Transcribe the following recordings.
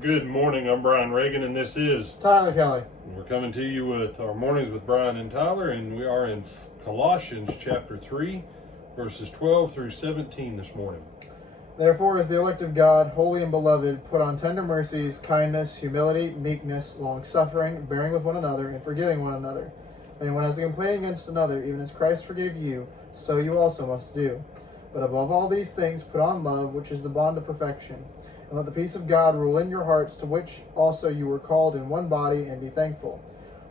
Good morning, I'm Brian Reagan, and this is Tyler Kelly. We're coming to you with our mornings with Brian and Tyler, and we are in Colossians chapter 3, verses 12 through 17 this morning. Therefore, as the elect of God, holy and beloved, put on tender mercies, kindness, humility, meekness, long-suffering, bearing with one another, and forgiving one another. If anyone has a complaint against another, even as Christ forgave you, so you also must do. But above all these things, put on love, which is the bond of perfection. And let the peace of God rule in your hearts, to which also you were called in one body, and be thankful.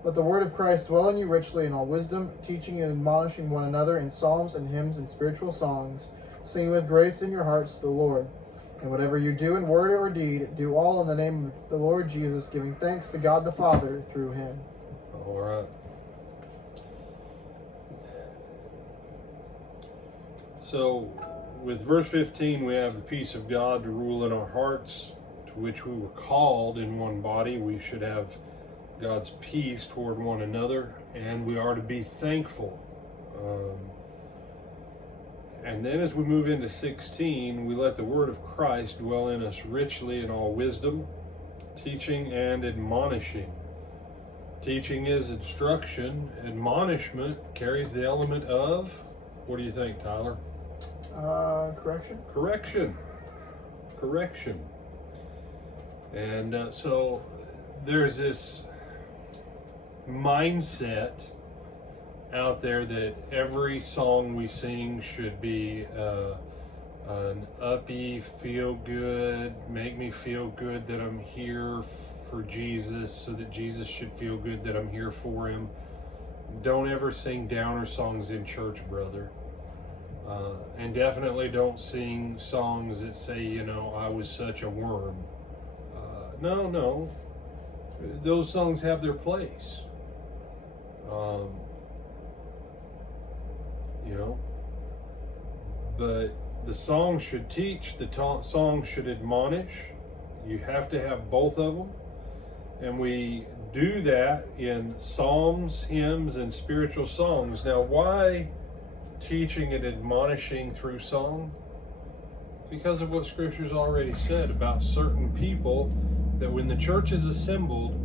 Let the word of Christ dwell in you richly in all wisdom, teaching and admonishing one another in psalms and hymns and spiritual songs, singing with grace in your hearts to the Lord. And whatever you do in word or deed, do all in the name of the Lord Jesus, giving thanks to God the Father through him. All right. So, with verse 15, we have the peace of God to rule in our hearts, to which we were called in one body. We should have God's peace toward one another, and we are to be thankful. And then as we move into 16, we let the word of Christ dwell in us richly in all wisdom, teaching and admonishing. Teaching is instruction. Admonishment carries the element of, what do you think, Tyler? Correction? Correction. And so there's this mindset out there that every song we sing should be an uppy, feel good, make me feel good that I'm here for Jesus, so that Jesus should feel good that I'm here for him. Don't ever sing downer songs in church, brother. And definitely don't sing songs that say, I was such a worm. No. Those songs have their place. But the song should teach, the song should admonish. You have to have both of them. And we do that in psalms, hymns, and spiritual songs. Now, why teaching and admonishing through song? Because of what Scripture's already said about certain people, that when the church is assembled,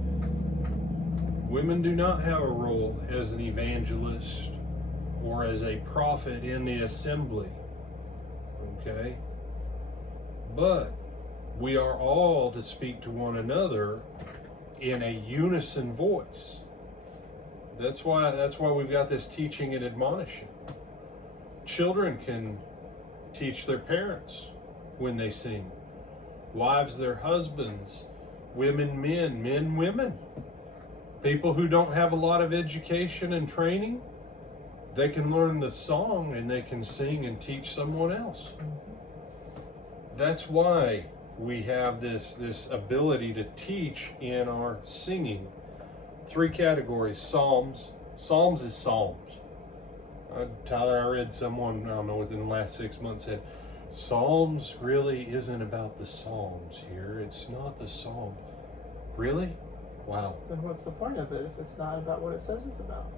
women do not have a role as an evangelist or as a prophet in the assembly. Okay? But we are all to speak to one another in a unison voice. That's why we've got this teaching and admonishing. Children can teach their parents when they sing. Wives their husbands. Women men. Men women. People who don't have a lot of education and training, they can learn the song and they can sing and teach someone else. That's why we have this ability to teach in our singing. 3 categories. Psalms. Psalms is psalms. Tyler, I read someone, I don't know, within the last 6 months said, Psalms really isn't about the Psalms here. It's not the Psalm. Really? Wow. Then what's the point of it if it's not about what it says it's about?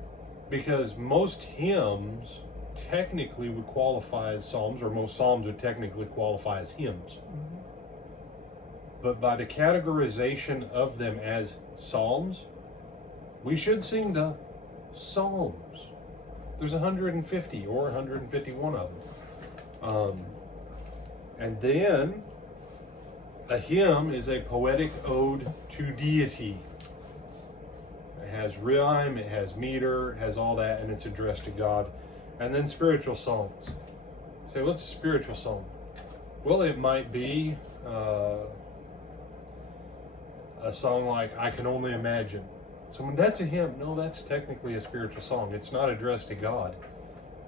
Because most hymns technically would qualify as psalms, or most psalms would technically qualify as hymns. Mm-hmm. But by the categorization of them as psalms, we should sing the psalms. There's 150 or 151 of them. And then a hymn is a poetic ode to deity. It has rhyme, it has meter, it has all that, and it's addressed to God. And then spiritual songs. Say, what's a spiritual song? Well, it might be a song like I Can Only Imagine. So that's a hymn. No, that's technically a spiritual song. It's not addressed to God.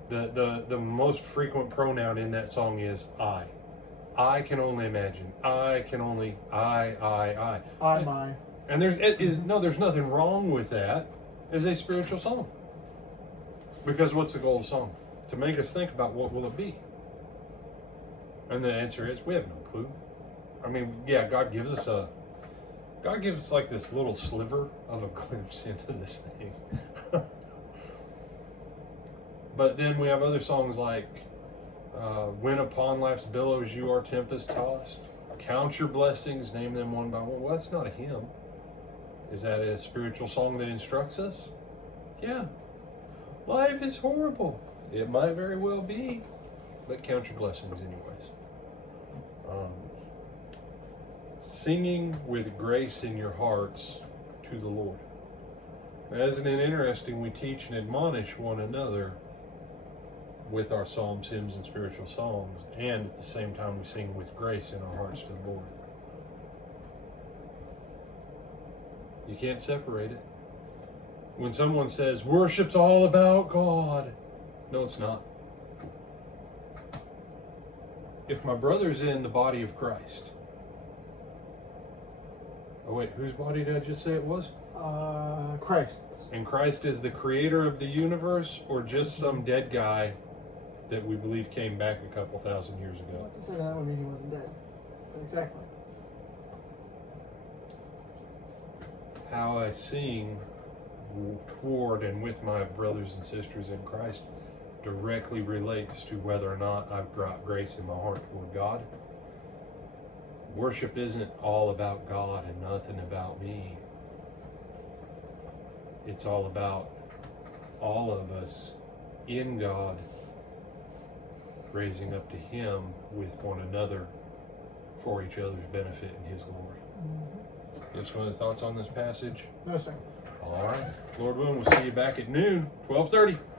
The most frequent pronoun in that song is I. I can only imagine. I can only, I. Mine. And there's nothing wrong with that as a spiritual song. Because what's the goal of the song? To make us think about what will it be. And the answer is, we have no clue. I mean, yeah, God gives us like this little sliver of a glimpse into this thing. But then we have other songs like When Upon Life's Billows You Are Tempest Tossed. Count your blessings, name them one by one. Well, that's not a hymn. Is that a spiritual song that instructs us? Yeah. Life is horrible. It might very well be, but count your blessings anyways. Singing with grace in your hearts to the Lord. Isn't it interesting? We teach and admonish one another with our psalms, hymns, and spiritual songs, and at the same time we sing with grace in our hearts to the Lord. You can't separate it. When someone says, worship's all about God, no, it's not. If my brother's in the body of Christ, oh wait, whose body did I just say it was? Christ's. And Christ is the creator of the universe, or just some dead guy that we believe came back a couple thousand years ago? What to say that would mean he wasn't dead. But exactly. How I sing toward and with my brothers and sisters in Christ directly relates to whether or not I've got grace in my heart toward God. Worship isn't all about God and nothing about me. It's all about all of us in God, raising up to Him with one another for each other's benefit and His glory. You have some other thoughts on this passage? No, sir. All right. Lord willing, we'll see you back at noon, 12:30.